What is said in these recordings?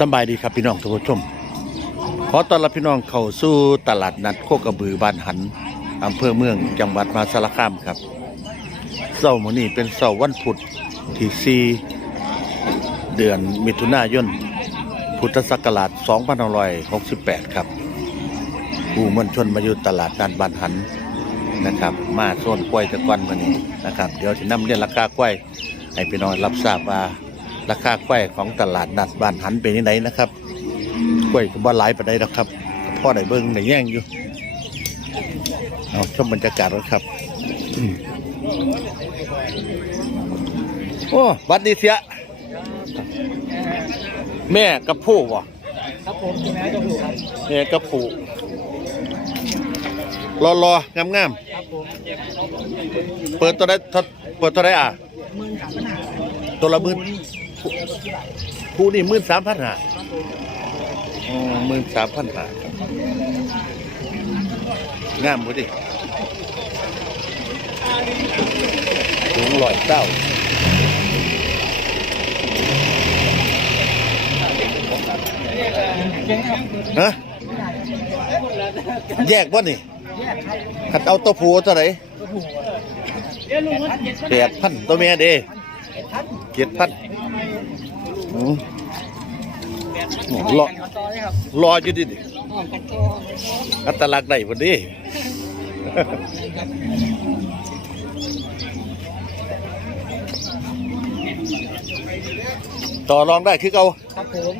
สบายดีครับพี่น้องทุกผู้ชม ขอต้อนรับพี่น้องเข้าสู่ตลาดนัดโคกระบือบ้านหันอำเภอเมืองจังหวัดมหาสารคามครับเสาร์มื้อนี้เป็นเสาร์วันพุธที่4เดือนมิถุนายน พุทธศักราช2568 ครับผู้มวลชนมาอยู่ตลาดนัดบ้านหันนะครับ มาโซนกล้วยตะกอนมื้อนี้นะครับ เดี๋ยวจะนำเรียนราคากล้วยให้พี่น้องรับทราบว่า ราคากล้วยของตลาดนัดบ้านหันเป็นยังไงนะครับกล้วยก็บ่หลายปานใดหรอกครับพ่อได้เบิ่งได้แย่งอยู่เอาชมบรรยากาศแล้วครับอืมโอ้บัดดีเสีย แม่กับผู้วะครับผมคุณแม่จะถูกครับแม่กับผู้รอรองามงามครับผมๆเปิดตัวได้เท่าเปิดตัวได้อะหมื่นสามพันห้าตัวละหมื่น ผู้นี่หมื่นสามพันห้าอ๋อหมื่นสามพันห้าครับงามพอดีสูงร้อยเก้าฮะแยกบ่นี่แยกครับขัดเอาตัวผู้เท่าไหร่ก็ถูกเดี๋ยวลุงมันเจ็ดพันแปดพันตัวแม่เด้พันเจ็ดพันอืม รอต่อเลยครับรออยู่ดิดิห้องกันต่ออัตลักษณ์ได้พอดีต่อรองได้คือเก่าครับผม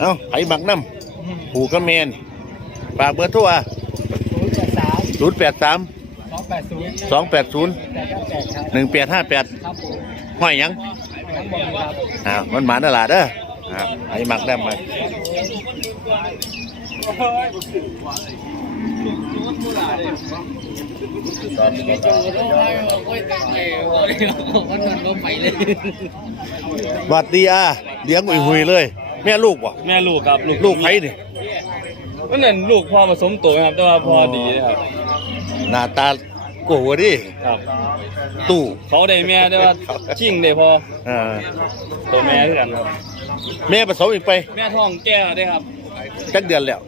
เอ้าไผหมักน้ำผูกระเมนฝากเบอร์โทั่วศูนย์แปดสาม0 8 3สองแปดศูนย์2 8 0แปดเก้าแปดครับ1 8 5 8ครับผมห้อยหยังทั้งหมดครับอ้าวมันหมานั่นล่ะเด้อครับไผหมักน้ำมาวันนั้นก็ไปเลยหวัดดีอะเลี้ยงหุยๆเลย แม่ลูกวะแม่ลูกครับลูกลูกไผนี่นั่นนะลูกพ่อผสมตัวครับแต่ว่าพ่อดีนะครับหน้าตา โกหัวดิครับตู้เขาได้แม่แต่ว่าชิ่งได้พออ่าตัวแม่คือกันครับแม่ผสมอีกไป แม่ท้องแก่ได้ครับจักเดือนแล้ว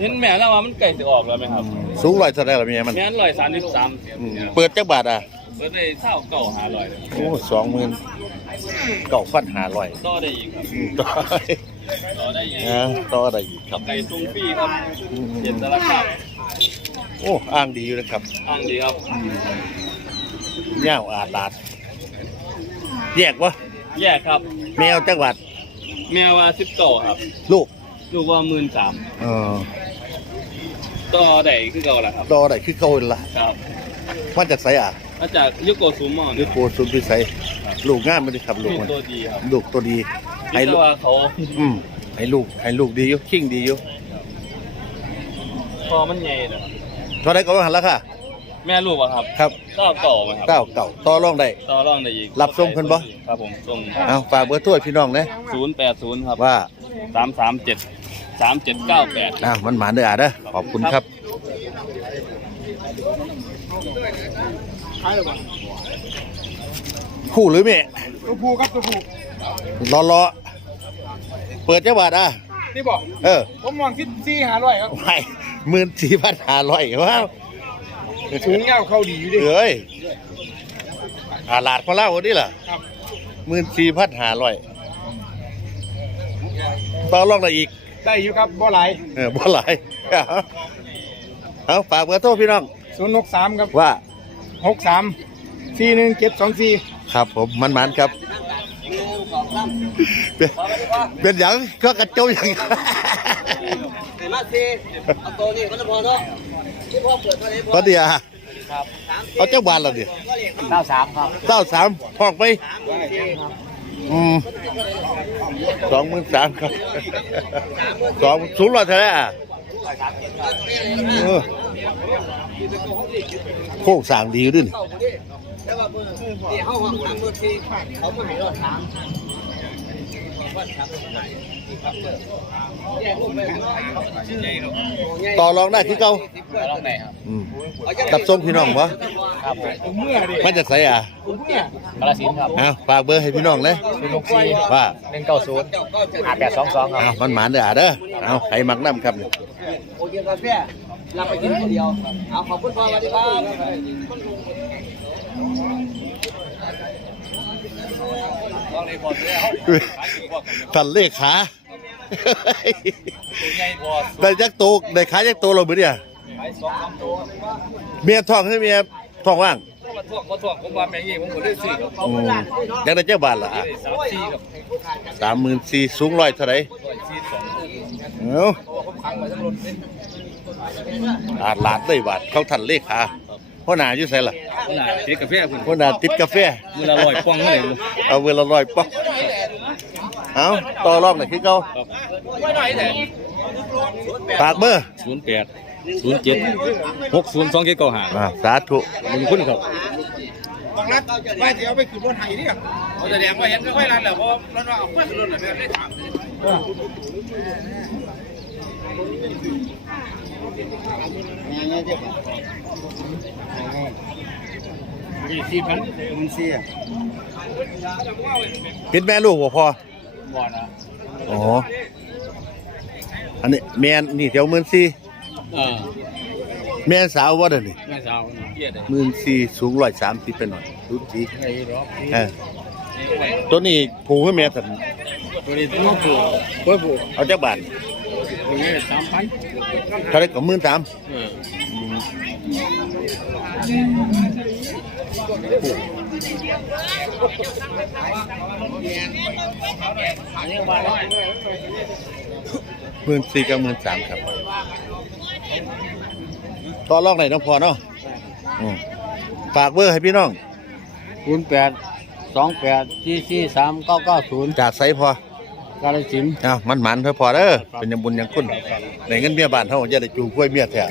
เห็นแม่แล้วว่ามันไก่จะออกแล้วไหมครับ สูงร้อยเท่าไหรล่ะแม่มันแม่ร้อยสามสิบสามอืมเปิดจักบาทอะเปิดได้เท่าเก่าหาร้อยเลยโอ้สองหมื่นเก้าพันห้าร้อยต่อได้อีกครับต่อต่อได้อีกนะต่ออะไรอีกครับไก่ตุ้งฟรีครับเจ็ดตะลักครับ โอ้อ้างดีอยู่นะครับอ้างดีครับเง่าวอาดลาดแยกวะแยกครับ แมวจักบาทแม่ว่าสิบเก่าครับ ลูก ลูกว่าหมื่นสามเออต่อได้คือเก่าแหละครับต่ออะไรคือเก่าหั่นละครับมาจากไสอะมาจากยุโกซูมอนหรือโกสุนพิสัยลูกงามไม่ได้ครับลูลูกกมันตัวดีครับลูกตัวดีให้ให้ลูลูกกว่าเขาอืมให้ลูกให้ลูกดีอยู่คิงดีอยู่พอมันใหญ่นะครับ เท่าไรก็ว่าหันละค่ะแม่ลูกอะครับครับก็เก่าไหมครับเก้าเก่าต่อรองได้ต่อรองได้อีกรับส่งเพิ่นบ่ครับผมส่งเอาฝากเบอร์โทรให้พี่น้องนะศูนย์แปดศูนย์ครับว่าสามสามเจ็ดสามเจ็ดเก้าแปดอ่ามันหมานเด้ออะเด้อขอบคุณครับคู่หรือแม่ตัวผูครับตัวผูรอรอเปิดจังหวัดอะ นี่บอกเออ ผมมองที่สี่หาร้อยครับไม่หมื่นสี่พันห้าร้อยว้าวสูงเงาเขาดีอยู่ดิเอ้ยอาลาดของเราวันนี้ล่ะครับหมื่นสี่พันห้าร้อยต่อรองได้อีก ได้อยู่ครับบ่ไหลเออบ่หลายเอาเอาฝากเบอร์โทรพี่น้องศูนย์หกสามครับว่าหกสามสี่หนึ่งเจ็ดสองสี่ครับผมมันมันๆครับ เป็นเป็นอย่างก็กระโจมอย่างเห็นไหมสิเอาตัวนี้มันจะพอเนาะที่พ่อเปิดตัวนี้พอพอดีอะครับเอาเจ้าบ้านเราดิเก้าสามครับเจ้าสามพอกไปอืมสองหมื่นสามครับสองสูงร้อยเท่าไหร่อะเออโค้งสร้างดีอยู่ด้วยนี่แต่ว่ามือที่เขาห้องสามมือที่เขาไม่ให้รอดสาม ต่อรองได้คือเก่าลองไหนครับอืมตับส่งพี่น้องบ่ครับผมเมื่อดิมันจะใส่อะผมเมื่อกาลสินครับอ้าวฝากเบอร์ให้พี่น้องเลยศูนย์หกสี่ว่าหนึ่งเก้าศูนย์ห้าแปดสองสองครับอ้าวมันหมานเด้ออะเด้อเอาใครมักน้ำครับนี่โอเคกาแฟรับไปกินคนเดียวเอาขอบคุณพ่อสวัสดีครับ ทันเลขขาได้จักโตได้ขาจักโตเราบ่เนี่ยเมียท้องให้เมียท้องว่างมาท่วงมาท่วงผมว่าแม่ยี่ผมก็ได้สี่ครับอืมอยากได้เจ้าบาทล่ะอะสามสี่ครับสามหมื่นสี่สูงร้อยเท่าไหร่ร้อยสี่สองเอ้าผมขังมาทั้งรถเลยอาดลาดเลยบาทเขาทันเลขขา พ่อหนาอยู่ไสล่ะน่ะติดกาแฟคุณพ่อหนาติดกาแฟมือละร้อยป้องเลยเอาเวลาร้อยป๊อกเอาต่อรองหน่อยคือเก่าไม่หน่อยแต่ฝากเบอร์ศูนย์แปดศูนย์เจ็ดหกศูนย์สองเจ็ดเก้าห้าอ่าสาธุหนึ่งคุณครับบางรัฐว่าจะเอาไปขึ้นรถไถเนี่ยเขาจะแดงว่าเห็นก็ค่อยรันแหละเพราะรถว่าเอาเพื่อนรถแบบได้ถาม สี่พันมันเสียเป็นแม่ลูกบ่พอบ่อนะอ๋อ อันนี้แม่นนี่แถวหมื่นสี่เออแม่สาวว่าเด้อนี่แม่สาวเกียดเลยหมื่นสี่สูงร้อยสามสิบไปหน่อยรู้จีไอ้รอบเออตัวนี้ผูกให้แม่สันตัวนี้ตัวผูกตัวผูกเอาจากบาทตัวนี้สามพัน เท่าไหรก็หมื่นสามเออหมื่นสี่กับหมื่นสามครับต่อรองไหนอยน้องพอเนาะอืมฝากเบอร์ให้พี่น้อง ศูนย์แปดสองแปดสี่สี่สามเก้าเก้าศูนย์จากไซพอ กาลสินธุ์อ้าวมันหมันเถอะพอเด้อเป็นยังบุญยังคุณในเงินเมียบ้านเฮาจะได้จูงกล้วยเมียแท้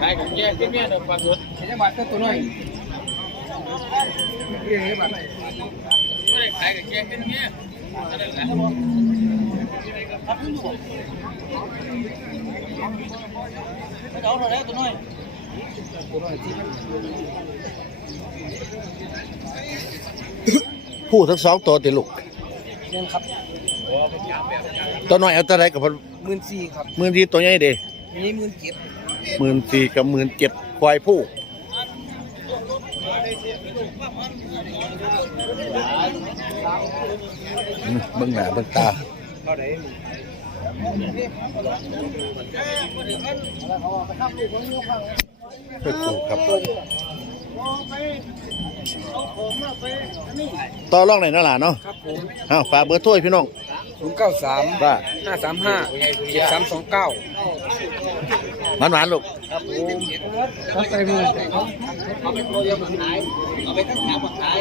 ขายของแกที่เมียเดิมปันรถเห็นบาทตัวน้อยเรียกให้บาทไม่ได้ขายกับแกที่เมียนั่นแหละเอาเท่าไหร่ตัวน้อย ผู้ทั้งสองตัวติลูกเงินครับตัวน้อยเอาตัวไหนกับหมื่นสี่ครับหมื่นที่ตัวใหญ่เด้นี่หมื่นเจ็ดหมื่นสี่กับหมื่นเจ็ดควายผู้อืมเบิ่งหน้าเบิ่งตาไปผูกครับ ต่อรองไหนอยนั่นล่ะเนาะครับผมอ้าวฝากเบอร์โทรให้พี่น้องศูนย์เก้าสามว่าห้าสามห้าเจ็ดสามสองเก้าหวานหวานๆลูกครับไปมือเอาไปตัวเดียวมาขายเอาไปทั้งแถวมาขาย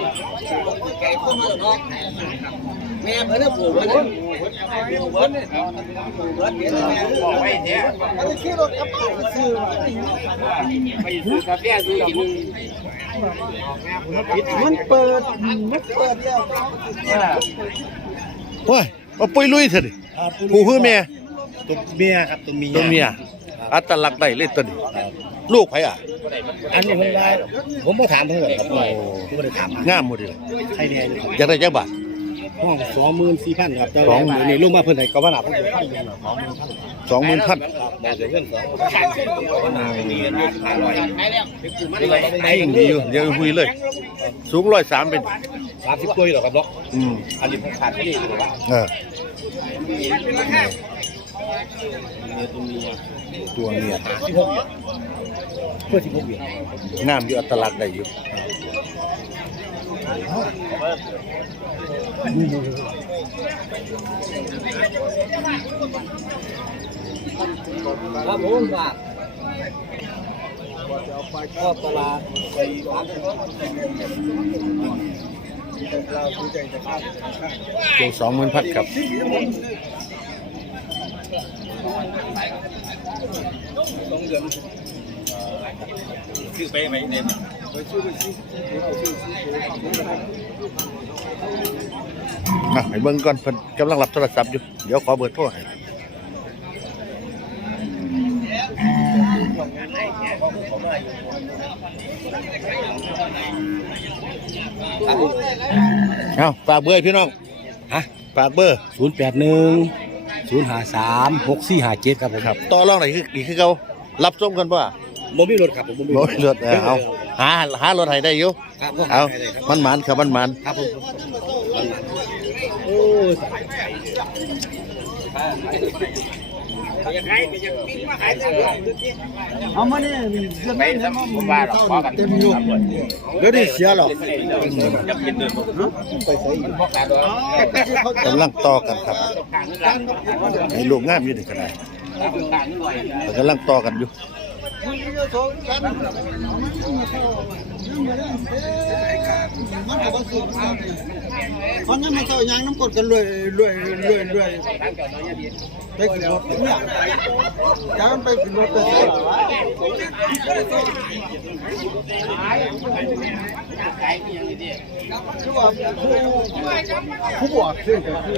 แกเข้ามาแล้วเนาะ แม่เพิ่นน่ะปลูกไว้เนี่ยปลูกเพิ่นเนี่ยปลูกเพิ่นเดี๋ยวแม่บอกไว้เนี่ยมันจะขี่รถกระเป๋าไปซื้อไปซื้อกาแฟซื้อกินมันเปิดมันเปิดเดียวโอ้ยมาปุยลุยเถอะดิผู้คือแม่ตัวเมียครับตัวเมียตัวเมียอัตลักษณ์ได้เลยตัวนี้ลูกไผอะ อันนี้ผมได้ผมบ่ถามเพิ่นครับผมบ่ได้ถามงามหมดเลยใครแน่อยู่ครับอยากได้จักบาท ห้องสองหมื่นสี่พันครับเจ้าสองหมื่นนี่ลงมาเพิ่นให้ก็ว่าหนาเพิ่นให้สองหมื่นพันได้เรื่องสองไอ้ยังดีอยู่เดี๋ยวคุยเลย สูงร้อยสามเป็นสามสิบกว่าอยู่หรอครับเนาะอืมอันนี้ผมขาดที่นี่เลยว่าเออตัวเมียสิบหกเพื่อสิบหกเหรียญงามอยู่อัตลักษณ์ได้อยู่ ครับผมว่าชอบตลาด ตัวสองหมื่นพันครับ คือไปไหมเนี่ย อ่ อะให้เบิ่งก่อนเพิ่นกำลังรับโทรศัพท์อยู่ เดี๋ยวขอเบอร์โทรให้เอาฝากเบอร์ให้พี่น้องฮะฝากเบอร์ศูนย์แปดหนึ่งศูนย์ห้าสามหกสี่ห้าเจ็ดครับผมครับต่อรองไหนคือดีคือเขารับส่งกันป่ะบ่มีรถครับผมบ่มีรถรถเออเอาหาหารถให้ได้อยู่ครับผมเอาได้เลยครับมันหมันครับมันหมันครับผมโอ้ย เอามาเนี่ยเรื่องนี้ผมว่าเราขอกันเต็มอยู่เดี๋ยวนี้เสียหรอกกำลังต่อกันครับให้ลูกงามอยู่นี่ก็ได้แต่กำลังต่อกันอยู่ มันก็บ่สุดเพราะงั้นมันเข้ายางน้ำกดกันรวยรวยรวยรวยไปขึ้นรถเนี่ยจานไปขึ้นรถไปใส่ผู้บวกซึ่งก็คือ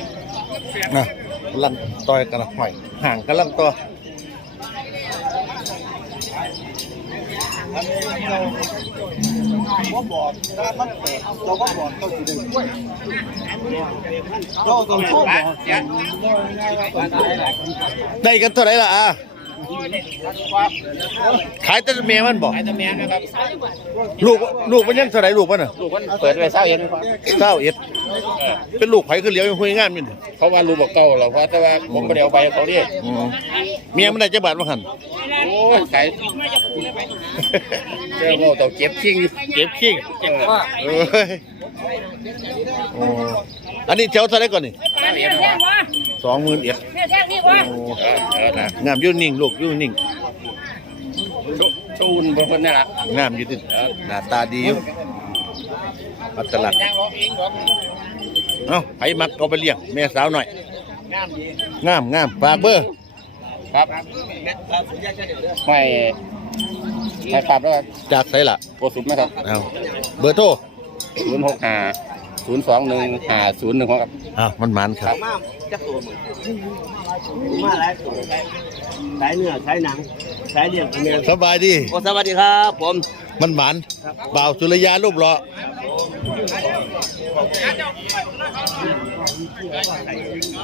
นะกำลังต่อยกันละห่อยห่างกำลังต่อว่าบอดถ้ามันเปิดเราว่าบอดต้องสิได้เราต้องเข้าบอดได้กันเท่าไหร่ล่ะอะขายแต่เมียมันบอกไอ้ตะเมียนะครับลูกลูกมันยังเท่าไหร่ลูกมันน่ะลูกมันเปิดไว้เศร้าเย็นครับเก้า เอ็ดเป็นลูกไผคือเหลียวยังคุยงามอยู่นี่เขาว่าลูกบอกเก่าหรอกเพราะแต่ว่าผมไม่ได้เอาไปเขาดิอืมเมียมันได้จักบาทบ่หั่นโอ้ยขายเจ้าโง่ต้องเก็บชิงเก็บขี้เก็บว่าเอ้ยโอ้อันนี้เจ้าเท่าไหร่ก่อนนี่แม่แท่งวะสองหมื่นเอ็ดแม่แท่งนี่วะโอ้นะงามอยู่นิ่งลูกอยู่นิ่งชูนบางคนนี่แหละงามอยู่ติหน้าตาดีอยู่อัตลักษณ์ เอ้าไผมักเอาไปเลี้ยงแม่สาวหน่อยงามงามฝากเบอร์ครับไม่ไม่ปรับแล้วครับจากไสล่ะโปรสุดไหมครับเอาเบอร์โทรศูนย์หกห้าศูนย์สองหนึ่งห้าศูนย์หนึ่งครับอ้าวมันมันครับ มาจักตัวมึงมาหลายตัวสายเนื้อสายหนังสายเลี้ยงเมียสบายดีโอ้สวัสดีครับ ผมมันหมันบ่าวสุริยารูปหล่อ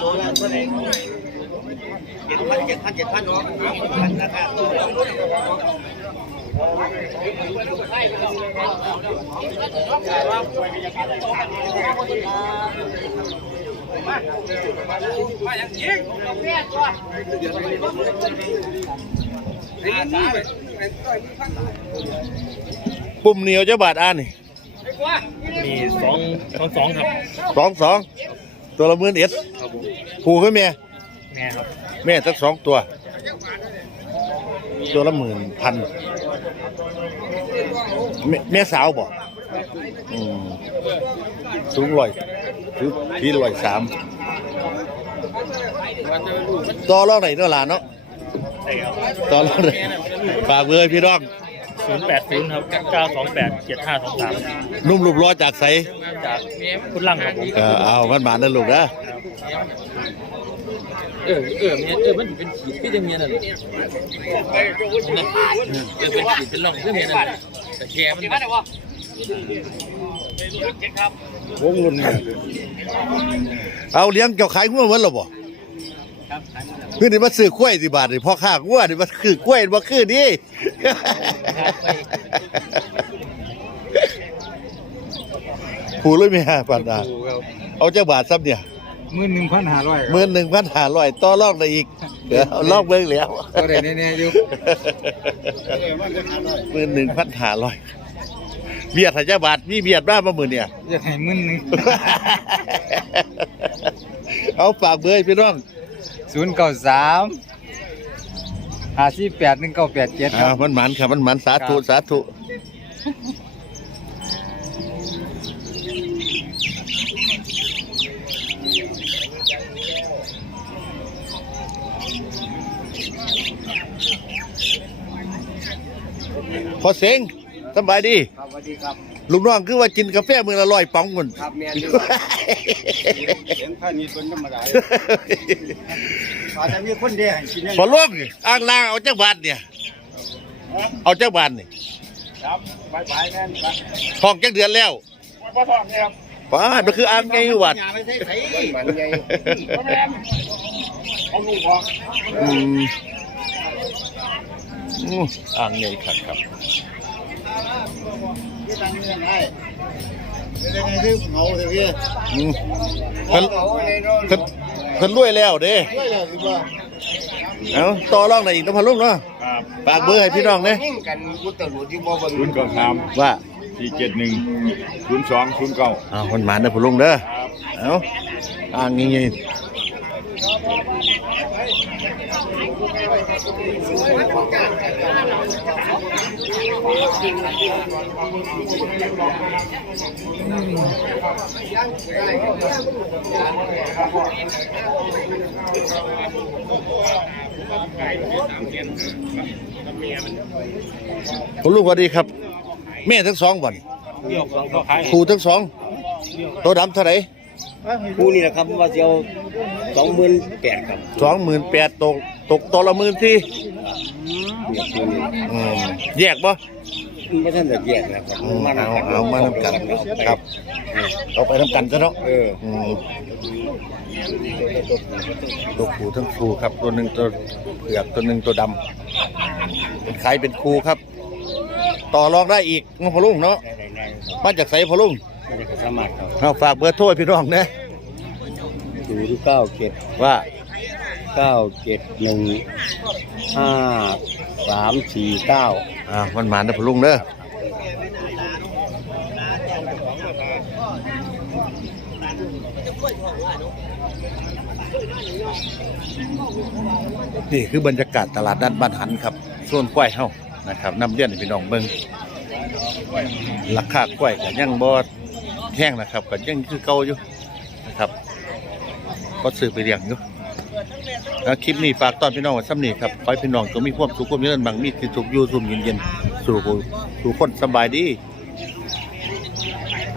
ตัวละเท่าไหร่เจ็ดพันเจ็ดพันเจ็ดพันเนาะราคาปุ่มเหนียวจะบาทอ่านนี่ มีสองสองสองครับสองสองตัวละหมื่นเอ็ดผูขึ้นเมียแม่ครับแม่สักสองตัว ตัวละหมื่นพันแม่แม่สาวบ่อืมสูงร้อยถือที่ร้อยสามต่อรองไหนเนาะหลานเนาะ ใช่ครับต่อรองไหนฝากเบอร์พี่น้อง ศูนย์แปดศูนย์ครับเก้าสองแปดเจ็ดห้าสองสามนุ่มรูปล้อจากใสจากพุทธลังครับผมเออเอามันหมานั่นลูกนะเออเออเมียเออมันเป็นขีดพี่จะเมียนั่นเออเป็นขีดเป็นร่องเพื่อเมียนั่นแต่แค่มันวงรุ่นเอาเลี้ยงเกี่ยวขายงัววันหรอบ่คือนี่มาซื้อกล้วยสิบาทนี่พ่อค้างัวนี่มาคือกล้วยบ่คือนี่ ผูเลยมีห้าพันดาเอาเจ้าบาทซับเนี่ยมื่นหนึ่งพันห้าร้อยหมื่นหนึ่งพันห้าร้อยต่อรองได้อีกเดี๋ยวลอกเบิ่งแล้วก็ได้แน่ๆอยู่หมื่นหนึ่งพันห้าร้อยเบียดหายาบาทมีเบียดบ้ามาหมื่นเนี่ยอยากให้มึนหนึงเอาฝากเบอร์ให้พี่น้องศูนย์เก้าสาม ห้าสี่แปดหนึ่งเก้าแปดเจ็ดคอ่ารับ มันหมันครับมันหมันสาธุครับ สาธุพอเสียงสบายดี ครับสวัสดีครับ ลูกน้องคือว่ากินกาแฟมือละร้อยป๋องหมดครับแม่นอยู่เสียงข้านี้คนธรรมดาอาจจะมีคนเดียวให้กินได้พอลูกอ้างลางเอาเจ้าบาทเนี่ย เอาเจ้าบาทนี่ครับบายบายแม่นครับทองจักเดือนแล้วบ่ทองเนี่ยครับป้ามันคืออ้างไงอยู่วัดอย่าไปใช้ไผมันใหญ่บ่แม่นเอาลูกออกอืมอืมอ้างไงครับครับ ที่ตั้งเงินให้เป็นยังไงคือเหงาเถอะพี่อืมเพิ่นเหงาเลยเนาะเพิ่นเพิ่นรวยแล้วเด้ช่วยแล้วสิบ่เอาต่อรองได้อีกนะพ่อลุงเนาะครับฝากเบอร์ให้พี่น้องเด้ยิ่งกันกุตลุที่บ่เบิ่งศูนย์เก้าสามว่าสี่เจ็ดหนึ่งศูนย์สองศูนย์เก้าเอาคนหมาเด้อพ่อลุงเด้อเอาอ้างงี้ พ่อลุงสวัสดีครับ แม่ทั้งสองบ่นี่ครูทั้งสอง ตัวดำเท่าไหร่ ผู้นี่แหละครับว่าสิเอา28,000ครับสองหมื่นแปดตกตกตัวละหมื่นที่เนี่ยผู้นี้อืมแยกบ่บ่ทันได้แยกนะครับเอาเอาเอามานำกันครับเอาไปนำกันซะเนาะเอออืมตัวผูทั้งครูครับ ตัวหนึ่งตัวเผือกตัวหนึ่งตัวดำเป็นขายเป็นครูครับ ต่อรองได้อีกน้องพอลุงเนาะได้ๆมาจากไสพอลุงๆ ไม่ได้ก็สามารถครับเอาฝากเบอร์โทรให้พี่น้องนะศูนย์เก้าเจ็ดว่าเก้าเจ็ดหนึ่งห้าสามสี่เก้าอ่ามันหมานนะพอลุงเด้อนี่คือบรรยากาศตลาดด้านบ้านหันครับส่วนกล้วยเฮานะครับนำเรียนให้พี่น้องเบิ่งราคากล้วยก็ยังบ่ แห้งนะครับก็ยังคือเก่าอยู่นะครับก็ซื้อไปเลี้ยงอยู่แล้วคลิปนี้ฝากตอนพี่น้องไว้ซ้ำนี่ครับขอให้พี่น้องจงมีความสุขความเจริญบางมีที่สุขอยู่สุ่มเย็นๆสู่สู่คนสบายดี